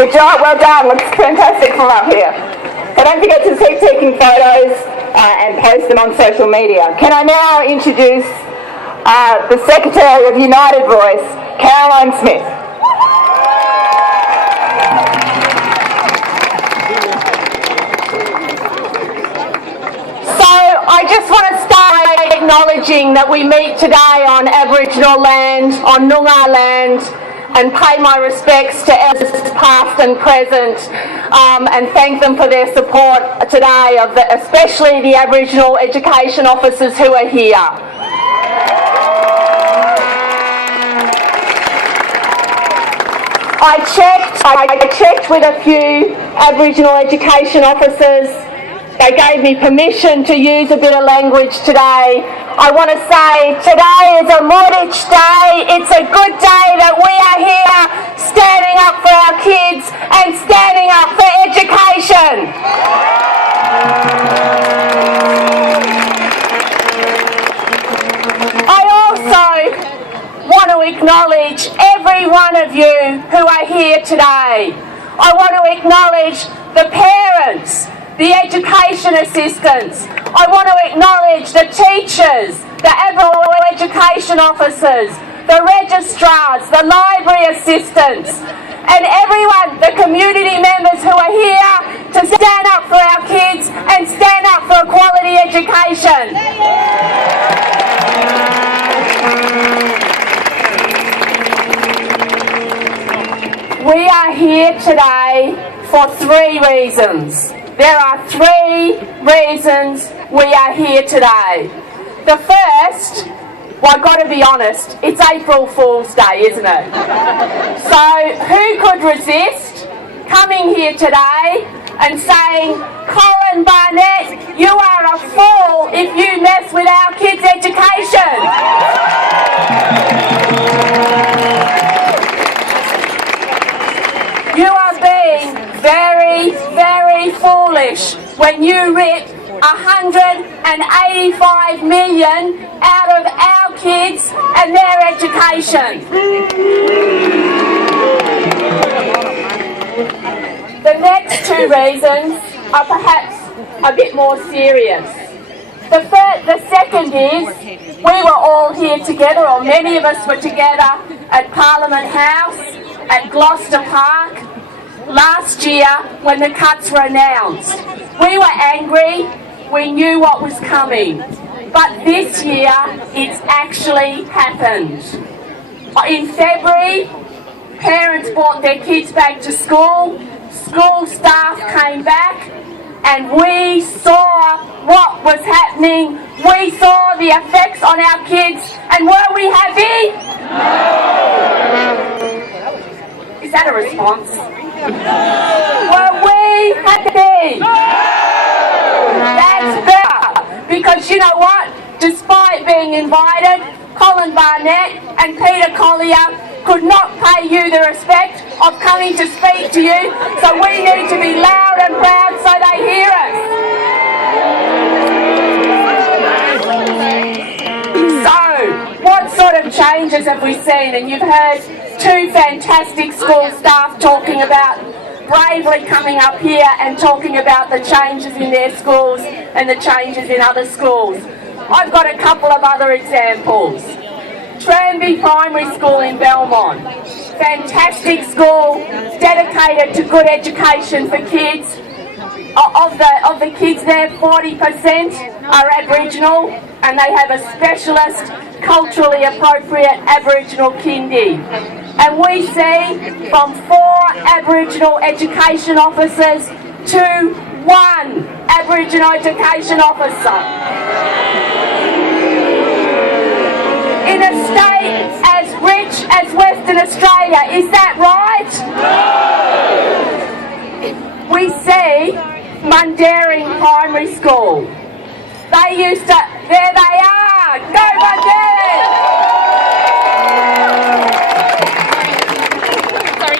Good job, well done. Looks fantastic from up here. So don't forget to keep taking photos and post them on social media. Can I now introduce the Secretary of United Voice, Caroline Smith. I just want to start by acknowledging that we meet today on Aboriginal land, on Noongar land, and pay my respects to elders past and present, and thank them for their support today, especially the Aboriginal education officers who are here. I checked with a few Aboriginal education officers. They gave me permission to use a bit of language today. I want to say today is a Mortich day. It's a good day that we are here standing up for our kids and standing up for education. I also want to acknowledge every one of you who are here today. I want to acknowledge the parents, the education assistants. I want to acknowledge the teachers, the Aboriginal education officers, the registrars, the library assistants, and everyone, the community members who are here to stand up for our kids and stand up for a quality education. We are here today for 3 reasons. There are 3 reasons we are here today. The first, well, I've got to be honest, it's April Fool's Day, isn't it? So who could resist coming here today and saying, Colin Barnett, you are a fool if you mess with our kids' education? You are being very, very foolish when you rip 185 million out of our kids and their education. The next 2 reasons are perhaps a bit more serious. The second is, we were all here together, or many of us were together at Parliament House, at Gloucester Park, last year when the cuts were announced. We were angry, we knew what was coming, but this year it's actually happened. In February, parents brought their kids back to school, school staff came back, and we saw what was happening. We saw the effects on our kids, and were we happy? No. Is that a response? Were we happy? No! That's better, because you know what? Despite being invited, Colin Barnett and Peter Collier could not pay you the respect of coming to speak to you, so we need to be loud and proud so they hear us. So, what sort of changes have we seen? And you've heard 2 fantastic school staff talking about, bravely coming up here and talking about the changes in their schools and the changes in other schools. I've got a couple of other examples. Tranby Primary School in Belmont. Fantastic school, dedicated to good education for kids. Of the kids there, 40% are Aboriginal, and they have a specialist, culturally appropriate Aboriginal kindy. And we see from 4 Aboriginal education officers to 1 Aboriginal education officer. In a state as rich as Western Australia, is that right? No! We see Mundaring Primary School. They used to, there they are, go Mundaring!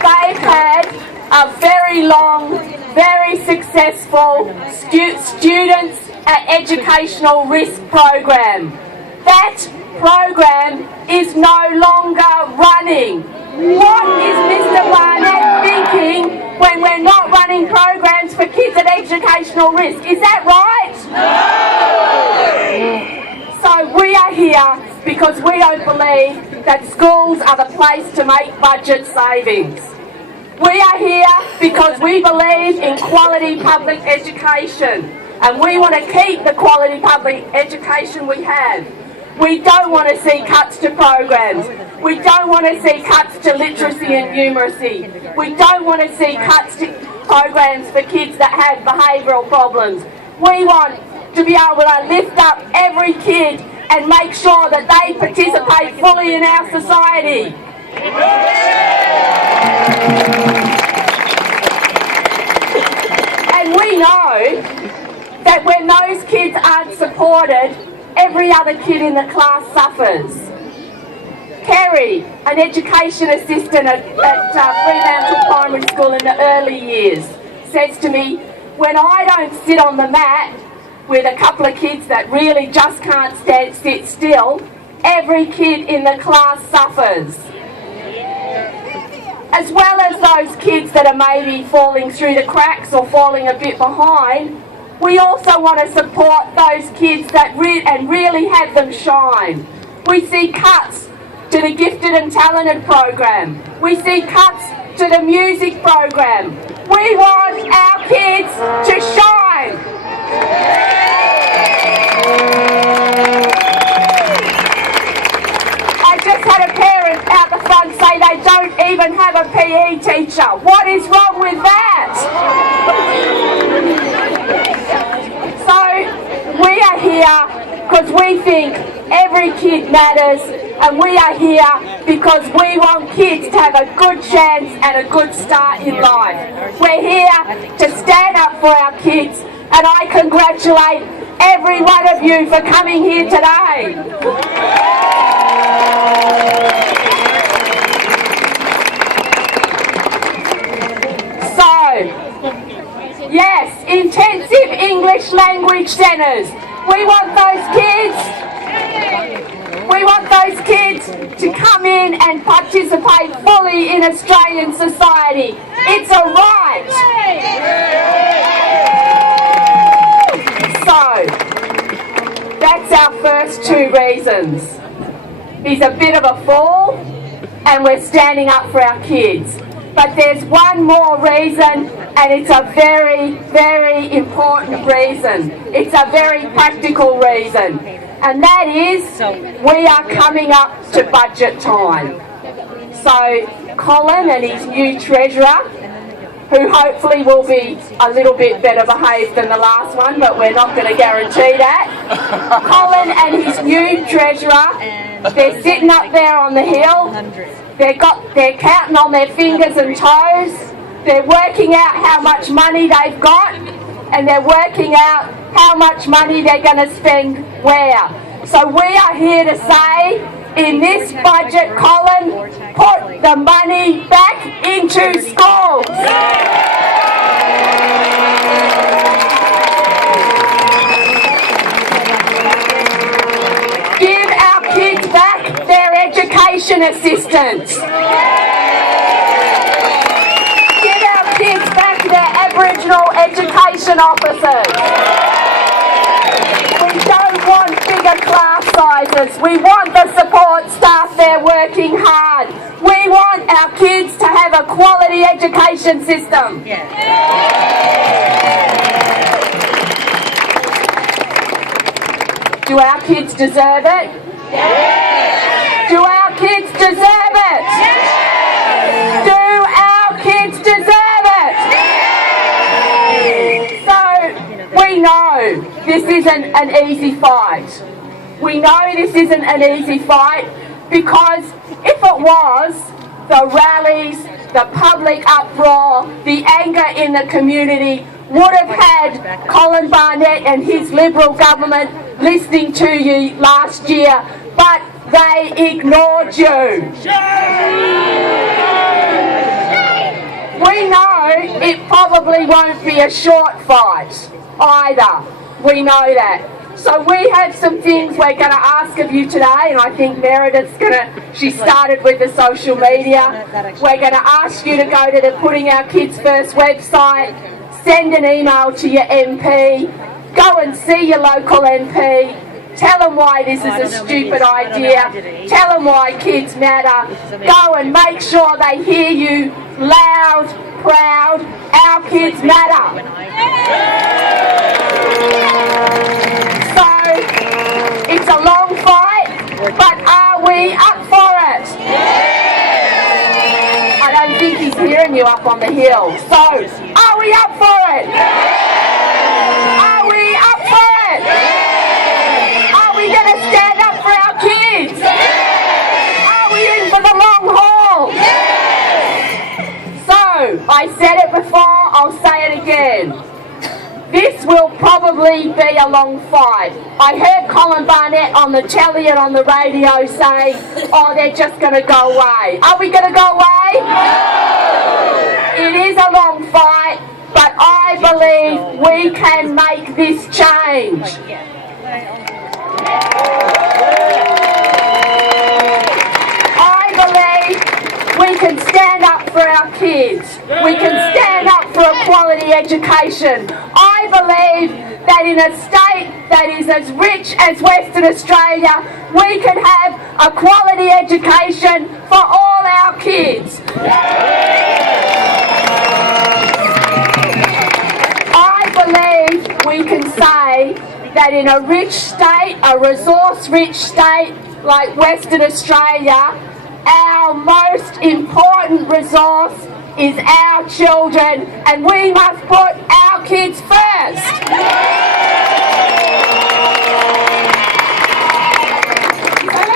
They've had a very long, very successful students at educational risk program. That program is no longer running. What is Mr. Barnett thinking funding programs for kids at educational risk. Is that right? No! So we are here because we don't believe that schools are the place to make budget savings. We are here because we believe in quality public education, and we want to keep the quality public education we have. We don't want to see cuts to programs. We don't want to see cuts to literacy and numeracy. We don't want to see cuts to programs for kids that have behavioural problems. We want to be able to lift up every kid and make sure that they participate fully in our society. And we know that when those kids aren't supported, every other kid in the class suffers. Kerry, an education assistant at Fremantle Primary School in the early years, says to me, when I don't sit on the mat with a couple of kids that really just can't sit still, every kid in the class suffers. As well as those kids that are maybe falling through the cracks or falling a bit behind, we also want to support those kids that really have them shine. We see cuts to the gifted and talented program. We see cuts to the music program. We want our kids to shine. I just had a parent out the front say they don't even have a PE teacher. What is wrong with that? So we are here because we think every kid matters, and we are here because we want kids to have a good chance and a good start in life. We're here to stand up for our kids, and I congratulate every one of you for coming here today. So, yes, intensive English language centres. We want those kids to come in and participate fully in Australian society. It's a right. So, that's our first two reasons. He's a bit of a fool, and we're standing up for our kids. But there's one more reason, and it's a very, very important reason. It's a very practical reason. And that is, we are coming up to budget time. So Colin and his new treasurer, who hopefully will be a little bit better behaved than the last one, but we're not going to guarantee that. Colin and his new treasurer, they're sitting up there on the hill. They're counting on their fingers and toes. They're working out how much money they've got, and they're working out how much money they're going to spend where. So we are here to say, in this budget, Colin, put the money back into schools. Give our kids back their education assistants. Give our kids back their Aboriginal education officers. We don't want bigger class sizes. We want the support staff there working hard. We want our kids to have a quality education system. Do our kids deserve it? Do our kids deserve it? Do our kids deserve it? So, we know this isn't an easy fight. We know this isn't an easy fight because if it was, the rallies, the public uproar, the anger in the community would have had Colin Barnett and his Liberal government listening to you last year, but they ignored you. We know it probably won't be a short fight either. We know that. So we have some things we're going to ask of you today, and I think Meredith's she started with the social media. We're going to ask you to go to the Putting Our Kids First website. send an email to your MP, go and see your local MP, tell them why this is a stupid idea, tell them why kids matter, go and make sure they hear you loud, proud, our kids matter. So, it's a long fight, but are we up for it? I don't think he's hearing you up on the hill. So, are we up for it? Are we up for it? Are we going to stand up for our kids? Are we in for the long haul? So, I said it before, I'll say it again. This will probably be a long fight. I heard Colin Barnett on the telly and on the radio say, oh, they're just going to go away. Are we going to go away? No! It is a long fight, but I believe we can make this change. I believe we can stand up for our kids. We can stand up for a quality education. I believe that in a state that is as rich as Western Australia, we can have a quality education for all our kids. I believe we can say that in a rich state, a resource-rich state like Western Australia, our most important resource is our children, and we must put our kids first.